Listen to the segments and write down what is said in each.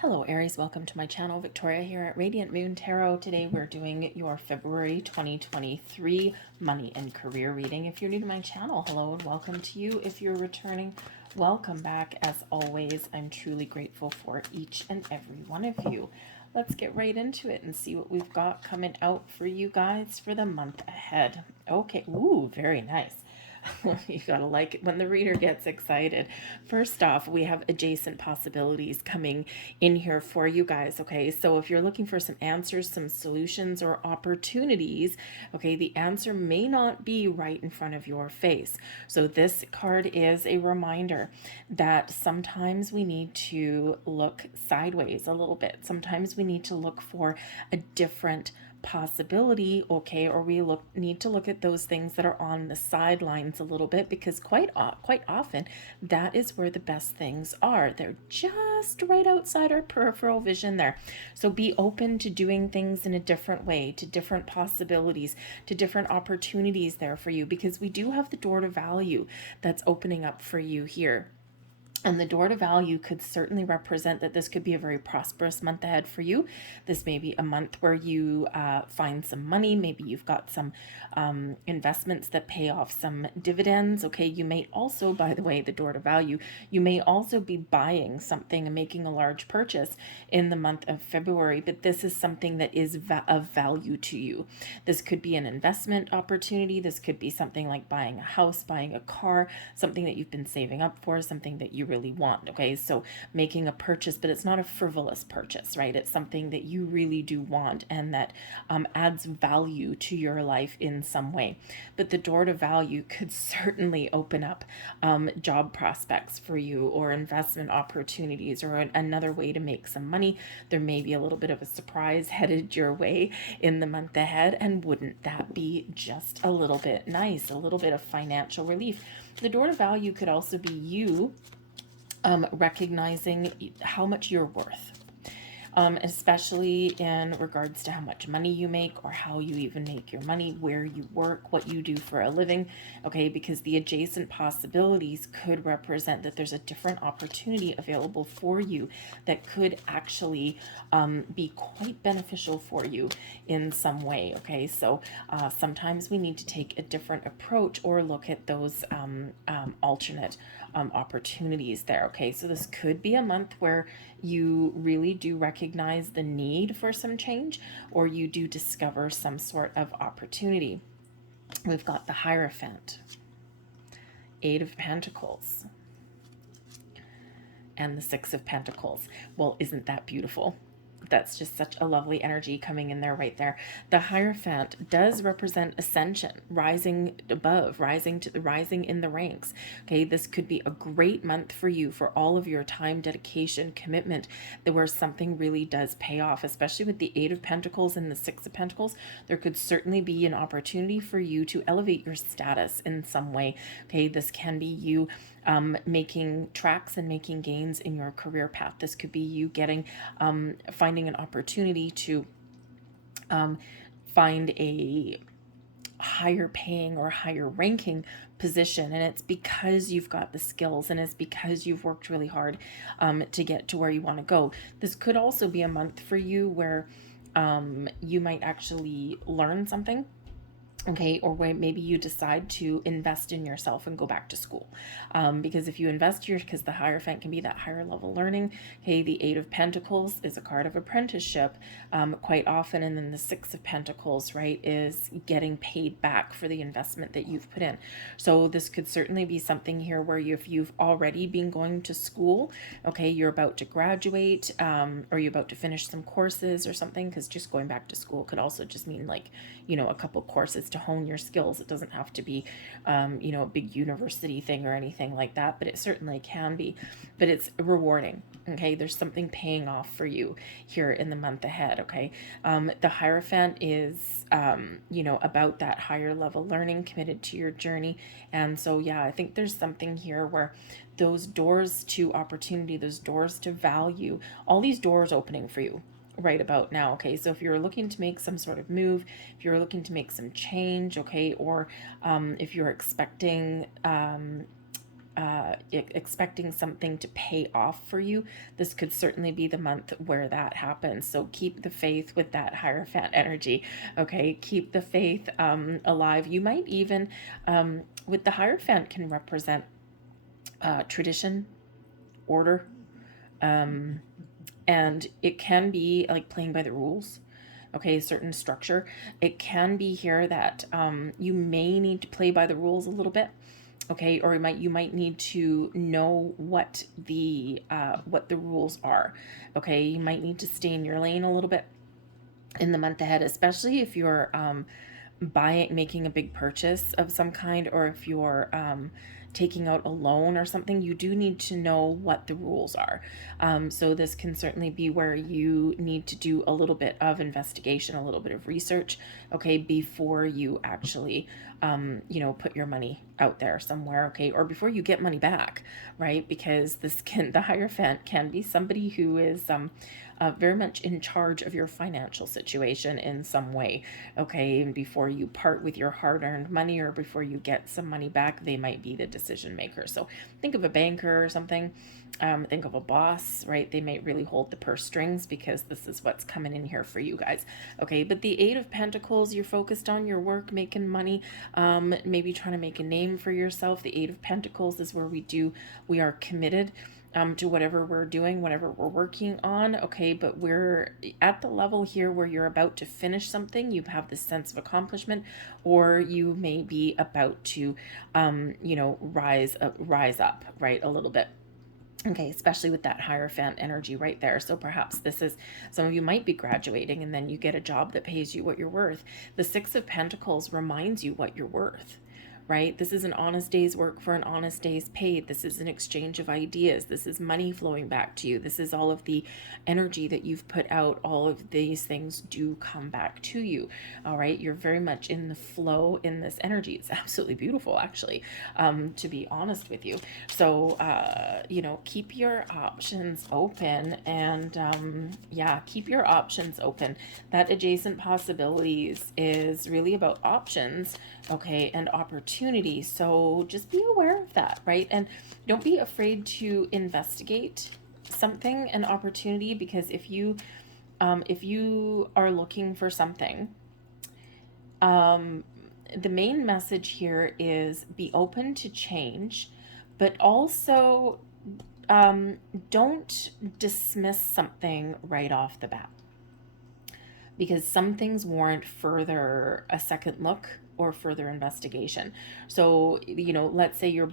Hello Aries, welcome to my channel. Victoria here at Radiant Moon Tarot. Today we're doing your February 2023 money and career reading. If you're new to my channel, hello and welcome to you. If you're returning, welcome back. As always, I'm truly grateful for each and every one of you. Let's get right into it and see what we've got coming out for you guys for the month ahead. Okay, ooh, very nice. You gotta like it when the reader gets excited. First off, we have adjacent possibilities coming in here for you guys. Okay, so if you're looking for some answers, some solutions, or opportunities, okay, the answer may not be right in front of your face. So this card is a reminder that sometimes we need to look sideways a little bit. Sometimes we need to look for a different possibility, okay, or we need to look at those things that are on the sidelines a little bit, because quite often that is where the best things are. They're just right outside our peripheral vision there. So be open to doing things in a different way, to different possibilities, to different opportunities there for you, because we do have the door to value that's opening up for you here. And the door to value could certainly represent that this could be a very prosperous month ahead for you. This may be a month where you find some money. Maybe you've got some investments that pay off some dividends. Okay, you may also, by the way, the door to value, you may also be buying something and making a large purchase in the month of February, but this is something that is of value to you. This could be an investment opportunity. This could be something like buying a house, buying a car, something that you've been saving up for, something that you really want. Okay, so making a purchase, but it's not a frivolous purchase, right? It's something that you really do want and that adds value to your life in some way. But the door to value could certainly open up job prospects for you, or investment opportunities, or another way to make some money. There may be a little bit of a surprise headed your way in the month ahead, and wouldn't that be just a little bit nice, a little bit of financial relief? The door to value could also be you recognizing how much you're worth. Especially in regards to how much money you make, or how you even make your money, where you work, what you do for a living, okay? Because the adjacent possibilities could represent that there's a different opportunity available for you that could actually be quite beneficial for you in some way, okay? So sometimes we need to take a different approach, or look at those alternate opportunities there, okay? So this could be a month where you really do recognize the need for some change, or you do discover some sort of opportunity. We've got the Hierophant, Eight of Pentacles, and the Six of Pentacles. Well, isn't that beautiful? That's just such a lovely energy coming in there right there. The Hierophant does represent ascension, rising above, rising in the ranks. Okay, this could be a great month for you for all of your time, dedication, commitment, that where something really does pay off, especially with the Eight of Pentacles and the Six of Pentacles. There could certainly be an opportunity for you to elevate your status in some way. Okay, this can be you making tracks and making gains in your career path. This could be you getting finding an opportunity to find a higher paying or higher ranking position, and it's because you've got the skills, and it's because you've worked really hard to get to where you want to go. This could also be a month for you where you might actually learn something, okay, or where maybe you decide to invest in yourself and go back to school, because if you invest because the Hierophant can be that higher level learning. Okay, the Eight of Pentacles is a card of apprenticeship quite often, and then the Six of Pentacles, right, is getting paid back for the investment that you've put in. So this could certainly be something here where if you've already been going to school, okay, you're about to graduate, or you're about to finish some courses or something, because just going back to school could also just mean, like, you know, a couple courses to hone your skills. It doesn't have to be you know, a big university thing or anything like that, but it certainly can be. But it's rewarding, okay? There's something paying off for you here in the month ahead, okay? The Hierophant is you know, about that higher level learning, committed to your journey. And so yeah, I think there's something here where those doors to opportunity, those doors to value, all these doors opening for you right about now. Okay, so if you're looking to make some sort of move, if you're looking to make some change, okay, or if you're expecting expecting something to pay off for you, this could certainly be the month where that happens. So keep the faith with that Hierophant energy. Okay, keep the faith alive. You might even, with the Hierophant, can represent tradition, order, and it can be like playing by the rules. Okay, certain structure. It can be here that you may need to play by the rules a little bit. Okay, or you might need to know what the rules are. Okay, you might need to stay in your lane a little bit in the month ahead, especially if you're making a big purchase of some kind, or if you're taking out a loan or something. You do need to know what the rules are. So this can certainly be where you need to do a little bit of investigation, a little bit of research, okay, before you actually, put your money out there somewhere, okay, or before you get money back, right? Because the Hierophant can be somebody who is very much in charge of your financial situation in some way, okay? And before you part with your hard-earned money, or before you get some money back, they might be the decision maker. So think of a banker or something. Think of a boss, right? They might really hold the purse strings, because this is what's coming in here for you guys, okay? But the Eight of Pentacles, you're focused on your work, making money, maybe trying to make a name for yourself. The Eight of Pentacles is where we are committed to whatever we're doing, whatever we're working on, okay? But we're at the level here where you're about to finish something. You have this sense of accomplishment, or you may be about to, rise up, right, a little bit. Okay, especially with that Hierophant energy right there. So perhaps some of you might be graduating, and then you get a job that pays you what you're worth. The Six of Pentacles reminds you what you're worth, right? This is an honest day's work for an honest day's paid. This is an exchange of ideas. This is money flowing back to you. This is all of the energy that you've put out. All of these things do come back to you. All right. You're very much in the flow in this energy. It's absolutely beautiful, actually, to be honest with you. So, keep your options open, and keep your options open. That adjacent possibilities is really about options, okay, and opportunity. So just be aware of that, right? And don't be afraid to investigate something, an opportunity, because if you are looking for something, the main message here is be open to change, but also don't dismiss something right off the bat, because some things warrant a second look or further investigation. So, let's say you're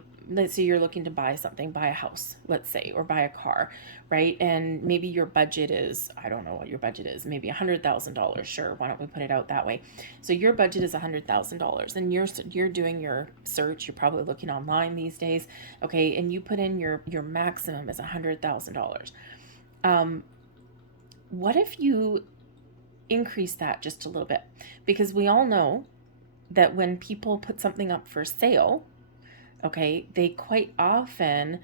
looking to buy something, buy a house, let's say, or buy a car, right? And maybe your budget is, I don't know what your budget is, maybe $100,000. Sure, why don't we put it out that way? So your budget is $100,000, and you're doing your search. You're probably looking online these days, okay? And you put in your maximum is $100,000. What if you increase that just a little bit? Because we all know that when people put something up for sale, okay, they quite often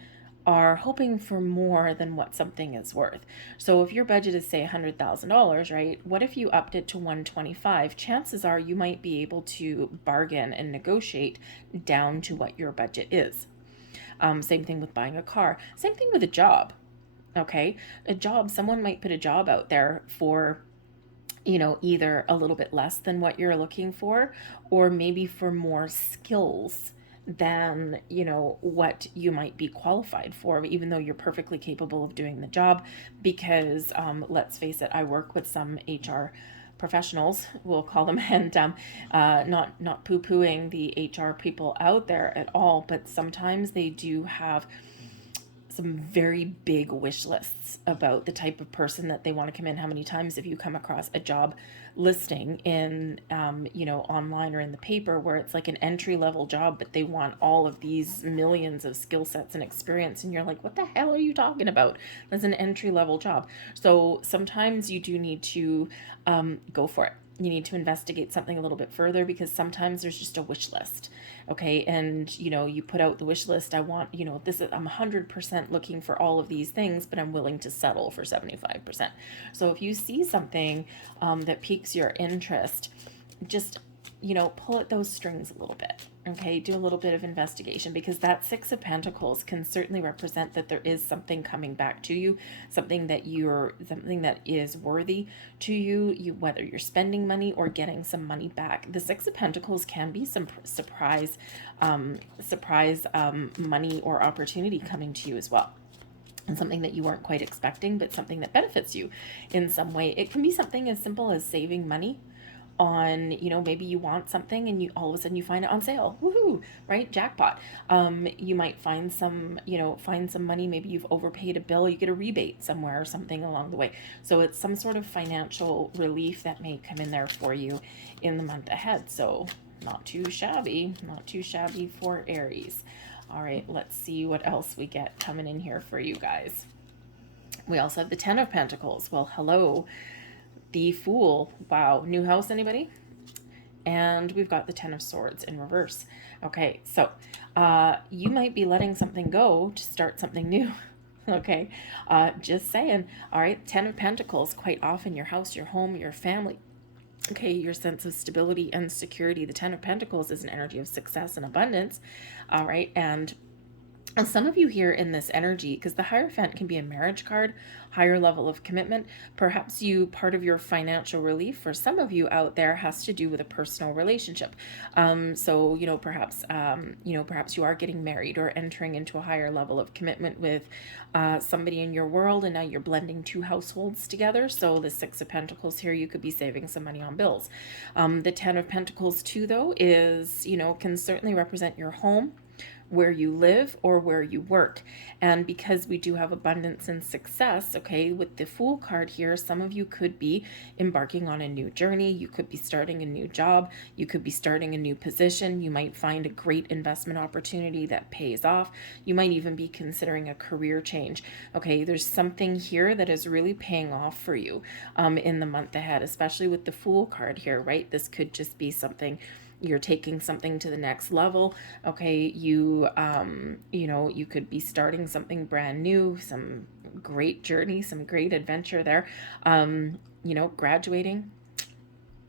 are hoping for more than what something is worth. So if your budget is, say, $100,000, right? What if you upped it to 125? Chances are you might be able to bargain and negotiate down to what your budget is. Same thing with buying a car. Same thing with a job, okay? A job, someone might put a job out there for, either a little bit less than what you're looking for, or maybe for more skills than, what you might be qualified for, even though you're perfectly capable of doing the job. Because let's face it, I work with some HR professionals, we'll call them, and not poo-pooing the HR people out there at all, but sometimes they do have some very big wish lists about the type of person that they want to come in. How many times have you come across a job listing in, online or in the paper, where it's like an entry-level job, but they want all of these millions of skill sets and experience, and you're like, what the hell are you talking about? That's an entry-level job. So sometimes you do need to go for it. You need to investigate something a little bit further, because sometimes there's just a wish list, okay? And, you put out the wish list. I want, I'm 100% looking for all of these things, but I'm willing to settle for 75%. So if you see something that piques your interest, just pull at those strings a little bit. Okay, do a little bit of investigation, because that Six of Pentacles can certainly represent that there is something coming back to you, something that is worthy to you, whether you're spending money or getting some money back. The Six of Pentacles can be some surprise money or opportunity coming to you as well. And something that you weren't quite expecting, but something that benefits you in some way. It can be something as simple as saving money on, maybe you want something and you all of a sudden you find it on sale. Woohoo, right? Jackpot. You might find some money. Maybe you've overpaid a bill, you get a rebate somewhere or something along the way. So it's some sort of financial relief that may come in there for you in the month ahead. So not too shabby for Aries. All right, let's see what else we get coming in here for you guys. We also have the Ten of Pentacles. Well, hello. The Fool. Wow. New house, anybody? And we've got the Ten of Swords in reverse. Okay, so you might be letting something go to start something new. Okay, just saying. All right, Ten of Pentacles. Quite often your house, your home, your family, okay, your sense of stability and security. The Ten of Pentacles is an energy of success and abundance. All right, and some of you here in this energy, because the Hierophant can be a marriage card, higher level of commitment. Perhaps part of your financial relief for some of you out there has to do with a personal relationship. So, perhaps you are getting married or entering into a higher level of commitment with somebody in your world, and now you're blending two households together. So the Six of Pentacles here, you could be saving some money on bills. The Ten of Pentacles too, though, is, can certainly represent your home, where you live or where you work. And because we do have abundance and success, okay, with the Fool card here, some of you could be embarking on a new journey. You could be starting a new job. You could be starting a new position. You might find a great investment opportunity that pays off. You might even be considering a career change. Okay, there's something here that is really paying off for you in the month ahead, especially with the Fool card here, right? This could just be something, you're taking something to the next level. Okay, you could be starting something brand new, some great journey, some great adventure there. Graduating,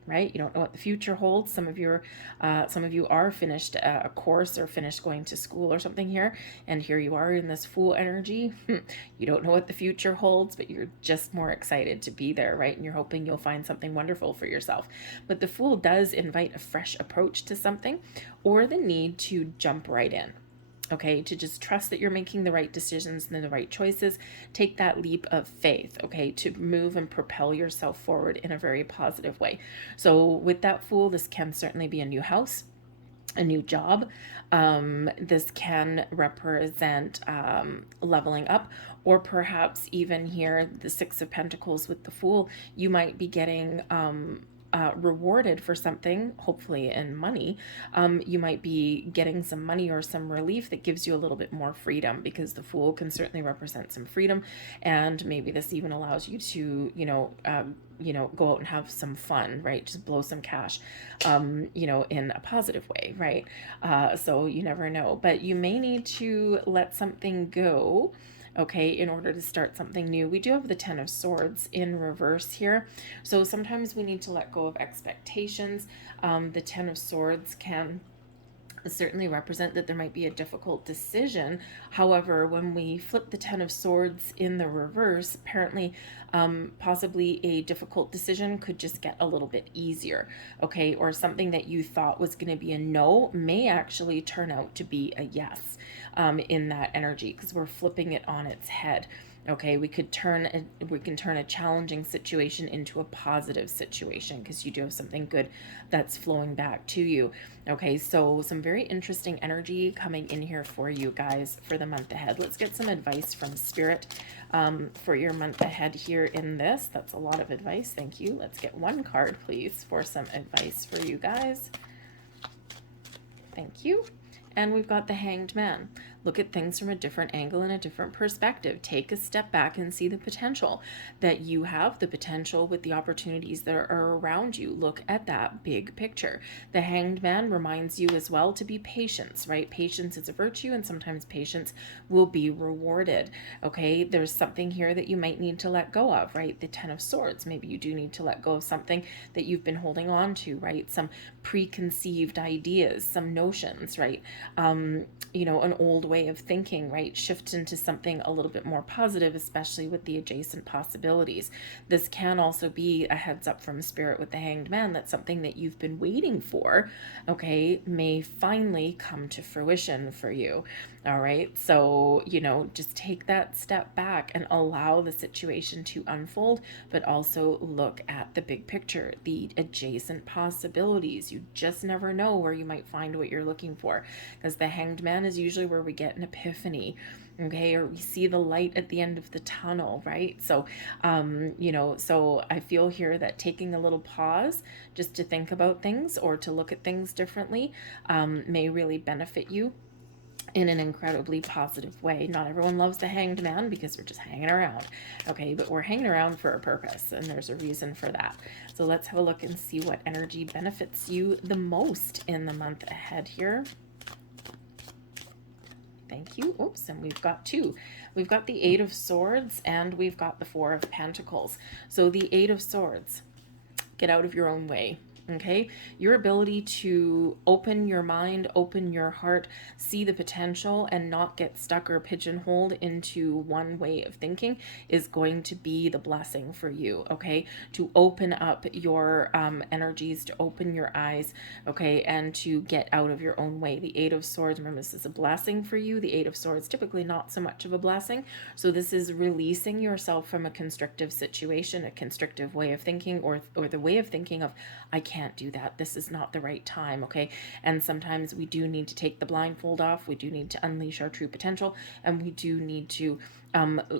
right? You don't know what the future holds. Some of you are finished a course or finished going to school or something here, and here you are in this Fool energy. You don't know what the future holds, but you're just more excited to be there, right? And you're hoping you'll find something wonderful for yourself. But the Fool does invite a fresh approach to something, or the need to jump right in. Okay, to just trust that you're making the right decisions and the right choices. Take that leap of faith, okay, to move and propel yourself forward in a very positive way. So with that Fool, this can certainly be a new house, a new job. This can represent leveling up, or perhaps even here, the Six of Pentacles with the Fool, you might be getting rewarded for something, hopefully in money. You might be getting some money or some relief that gives you a little bit more freedom, because the Fool can certainly represent some freedom, and maybe this even allows you to go out and have some fun, right? Just blow some cash, in a positive way, right? So you never know, but you may need to let something go, okay, in order to start something new. We do have the Ten of Swords in reverse here. So sometimes we need to let go of expectations. The Ten of Swords can certainly represent that there might be a difficult decision. However, when we flip the Ten of Swords in the reverse, apparently possibly a difficult decision could just get a little bit easier, okay? Or something that you thought was going to be a no may actually turn out to be a yes in that energy, because we're flipping it on its head. Okay, we can turn a challenging situation into a positive situation, because you do have something good that's flowing back to you. Okay, so some very interesting energy coming in here for you guys for the month ahead. Let's get some advice from Spirit for your month ahead here in this. That's a lot of advice. Thank you. Let's get one card, please, for some advice for you guys. Thank you. And we've got the Hanged Man. Look at things from a different angle and a different perspective. Take a step back and see the potential that you have, the potential with the opportunities that are around you. Look at that big picture. The Hanged Man reminds you as well to be patient, right? Patience is a virtue, and sometimes patience will be rewarded. Okay, there's something here that you might need to let go of, right? The Ten of Swords. Maybe you do need to let go of something that you've been holding on to, right? Some preconceived ideas, some notions, right? You know, an old way of thinking, right? Shift into something a little bit more positive, especially with the adjacent possibilities. This can also be a heads up from spirit with the Hanged Man that something that you've been waiting for, okay, may finally come to fruition for you. All right. So, you know, just take that step back and allow the situation to unfold, but also look at the big picture, the adjacent possibilities. You just never know where you might find what you're looking for, because the Hanged Man is usually where we get an epiphany, okay, or we see the light at the end of the tunnel, right? So you know, so I feel here that taking a little pause just to think about things or to look at things differently may really benefit you in an incredibly positive way. Not everyone loves the Hanged Man because we're just hanging around, okay? But we're hanging around for a purpose, and there's a reason for that. So let's have a look and see what energy benefits you the most in the month ahead here. Thank you. Oops, and we've got two. We've got the Eight of Swords, and we've got the Four of Pentacles. So the Eight of Swords, get out of your own way. Okay, your ability to open your mind, open your heart, see the potential, and not get stuck or pigeonholed into one way of thinking is going to be the blessing for you. Okay, to open up your energies, to open your eyes, okay, and to get out of your own way. The Eight of Swords, remember, this is a blessing for you. The Eight of Swords, typically not so much of a blessing. So this is releasing yourself from a constrictive situation, a constrictive way of thinking, or the way of thinking of, I can't do that. This is not the right time, okay? And sometimes we do need to take the blindfold off. We do need to unleash our true potential, and we do need to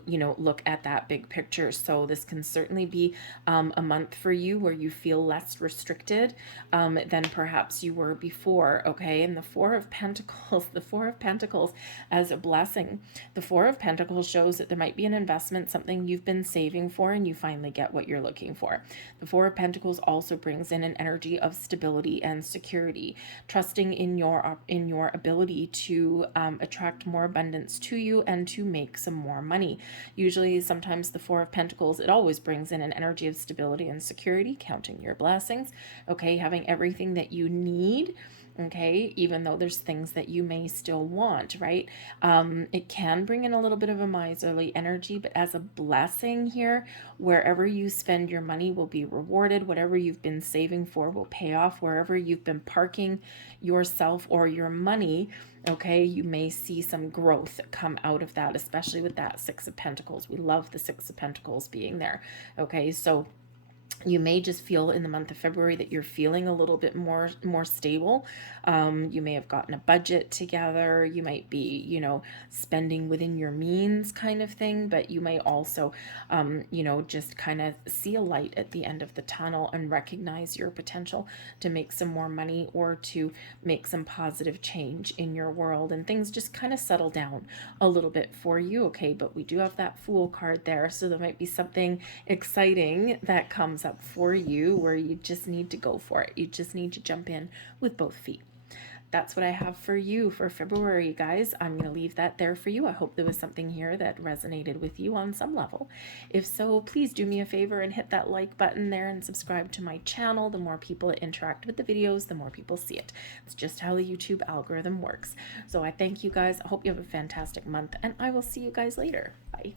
you know, look at that big picture. So this can certainly be a month for you where you feel less restricted than perhaps you were before, okay? And the Four of Pentacles, the Four of Pentacles as a blessing. The Four of Pentacles shows that there might be an investment, something you've been saving for, and you finally get what you're looking for. The Four of Pentacles also brings in an energy of stability and security, trusting in your ability to attract more abundance to you and to make some more money. Usually, sometimes the Four of Pentacles, it always brings in an energy of stability and security, counting your blessings, okay, having everything that you need, okay, even though there's things that you may still want, right? It can bring in a little bit of a miserly energy, but as a blessing here, wherever you spend your money will be rewarded. Whatever you've been saving for will pay off. Wherever you've been parking yourself or your money, okay, you may see some growth come out of that, especially with that Six of Pentacles. We love the Six of Pentacles being there, okay? So you may just feel in the month of February that you're feeling a little bit more stable. You may have gotten a budget together. You might be, you know, spending within your means kind of thing, but you may also, you know, just kind of see a light at the end of the tunnel and recognize your potential to make some more money or to make some positive change in your world, and things just kind of settle down a little bit for you. Okay, but we do have that Fool card there, so there might be something exciting that comes up for you where you just need to go for it. You just need to jump in with both feet. That's what I have for you for February, guys. I'm going to leave that there for you. I hope there was something here that resonated with you on some level. If so, please do me a favor and hit that like button there and subscribe to my channel. The more people that interact with the videos, the more people see it. It's just how the YouTube algorithm works. So I thank you guys. I hope you have a fantastic month, and I will see you guys later. Bye.